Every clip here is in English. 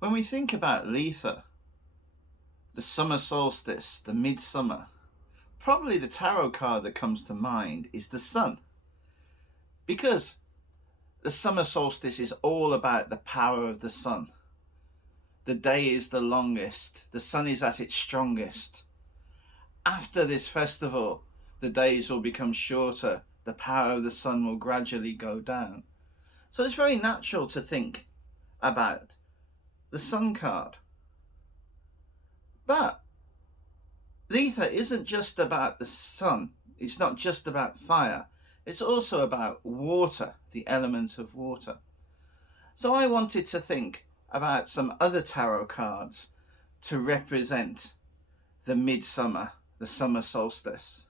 When we think about Litha, the summer solstice, the midsummer, probably the tarot card that comes to mind is the sun. Because the summer solstice is all about the power of the sun. The day is the longest, the sun is at its strongest. After this festival, the days will become shorter, the power of the sun will gradually go down. So it's very natural to think about the sun card. But Litha isn't just about the sun, it's not just about fire, it's also about water, the element of water. So I wanted to think about some other tarot cards to represent the midsummer, the summer solstice.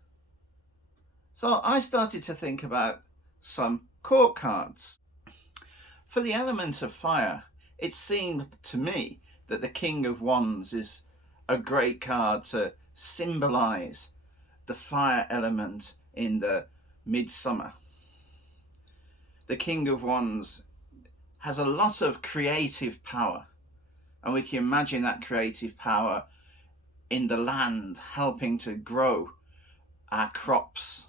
So I started to think about some court cards. For the element of fire, it seemed to me that the King of Wands is a great card to symbolize the fire element in the midsummer. The King of Wands has a lot of creative power, and we can imagine that creative power in the land, helping to grow our crops.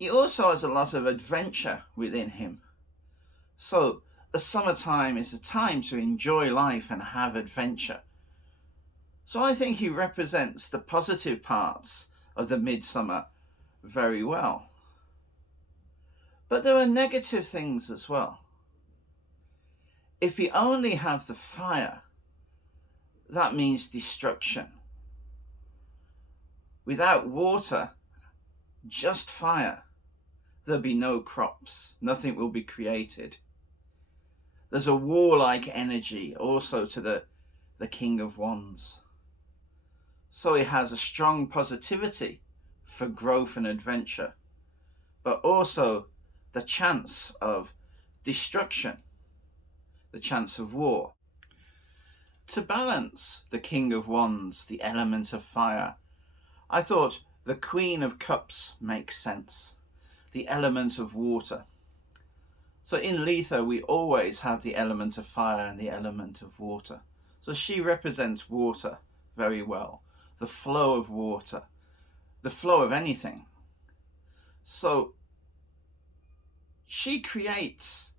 He also has a lot of adventure within him. So the summertime is a time to enjoy life and have adventure. So I think he represents the positive parts of the midsummer very well. But there are negative things as well. If we only have the fire, that means destruction. Without water, just fire, there'll be no crops, nothing will be created. There's a warlike energy also to the King of Wands. So he has a strong positivity for growth and adventure, but also the chance of destruction, the chance of war. To balance the King of Wands, the element of fire, I thought the Queen of Cups makes sense, the element of water. So in Litha, we always have the element of fire and the element of water. So she represents water very well, the flow of water, the flow of anything. So she creates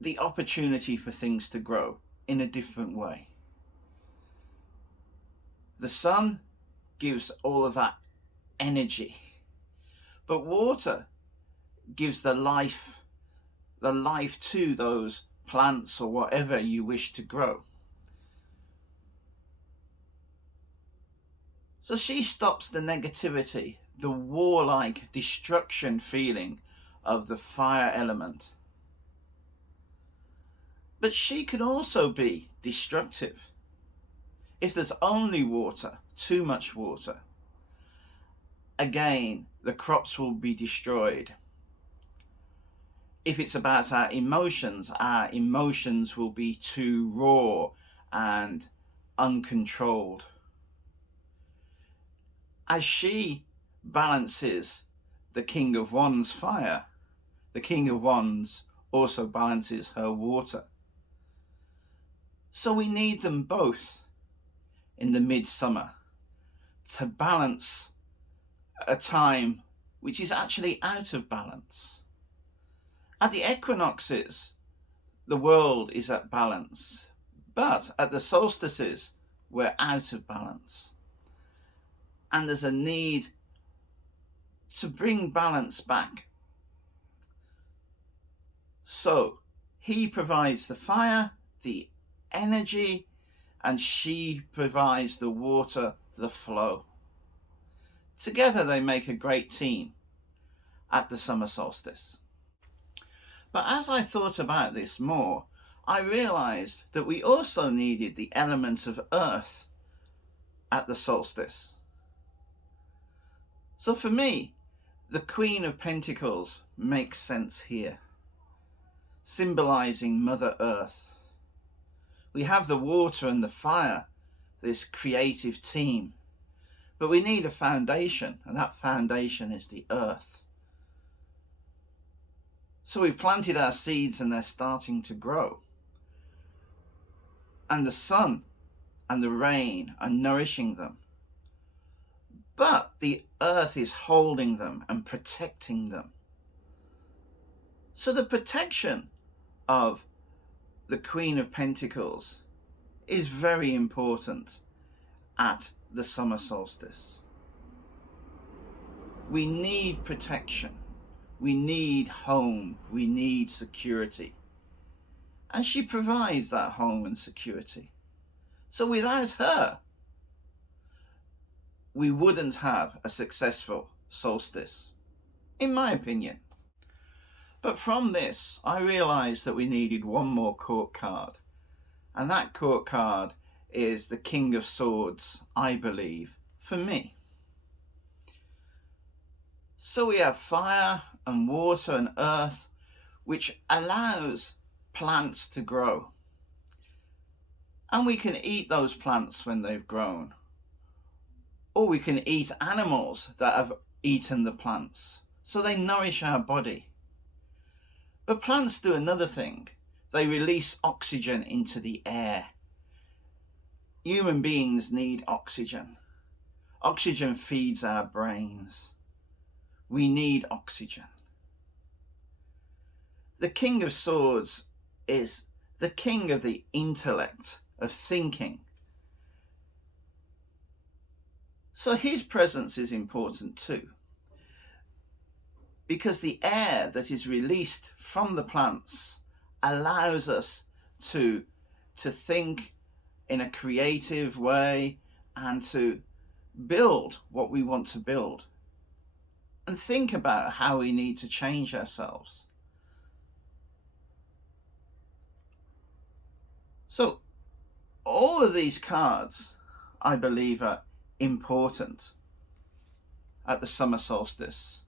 the opportunity for things to grow in a different way. The sun gives all of that energy, but water gives the life to those plants or whatever you wish to grow. So she stops the negativity, the warlike destruction feeling of the fire element. But she can also be destructive. If there's only water, too much water, again, the crops will be destroyed. If it's about our emotions will be too raw and uncontrolled. As she balances the King of Wands fire, the King of Wands also balances her water. So we need them both in the midsummer to balance a time which is actually out of balance. At the equinoxes, the world is at balance, but at the solstices, we're out of balance. And there's a need to bring balance back. So he provides the fire, the energy, and she provides the water, the flow. Together they make a great team at the summer solstice. But as I thought about this more, I realized that we also needed the element of earth at the solstice. So for me, the Queen of Pentacles makes sense here, symbolizing Mother Earth. We have the water and the fire, this creative team, but we need a foundation, and that foundation is the earth. So we've planted our seeds and they're starting to grow. And the sun and the rain are nourishing them. But the earth is holding them and protecting them. So the protection of the Queen of Pentacles is very important at the summer solstice. We need protection. We need home. We need security. And she provides that home and security. So without her, we wouldn't have a successful solstice, in my opinion. But from this, I realized that we needed one more court card. And that court card is the King of Swords, I believe, for me. So we have fire and water and earth, which allows plants to grow. And we can eat those plants when they've grown. Or we can eat animals that have eaten the plants. So they nourish our body. But plants do another thing. They release oxygen into the air. Human beings need oxygen. Oxygen feeds our brains. We need oxygen. The King of Swords is the king of the intellect, of thinking. So his presence is important too, because the air that is released from the plants allows us to think in a creative way and to build what we want to build and think about how we need to change ourselves. So all of these cards, I believe, are important at the summer solstice.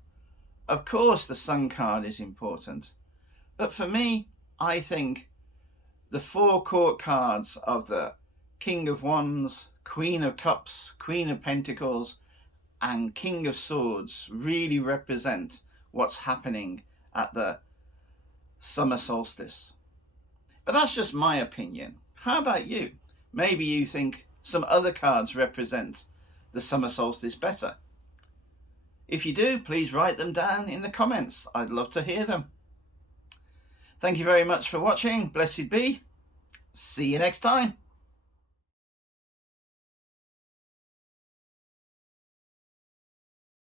Of course, the sun card is important, but for me, I think the four court cards of the King of Wands, Queen of Cups, Queen of Pentacles, and King of Swords really represent what's happening at the summer solstice. But that's just my opinion. How about you? Maybe you think some other cards represent the summer solstice better. If you do, please write them down in the comments. I'd love to hear them. Thank you very much for watching. Blessed be. See you next time.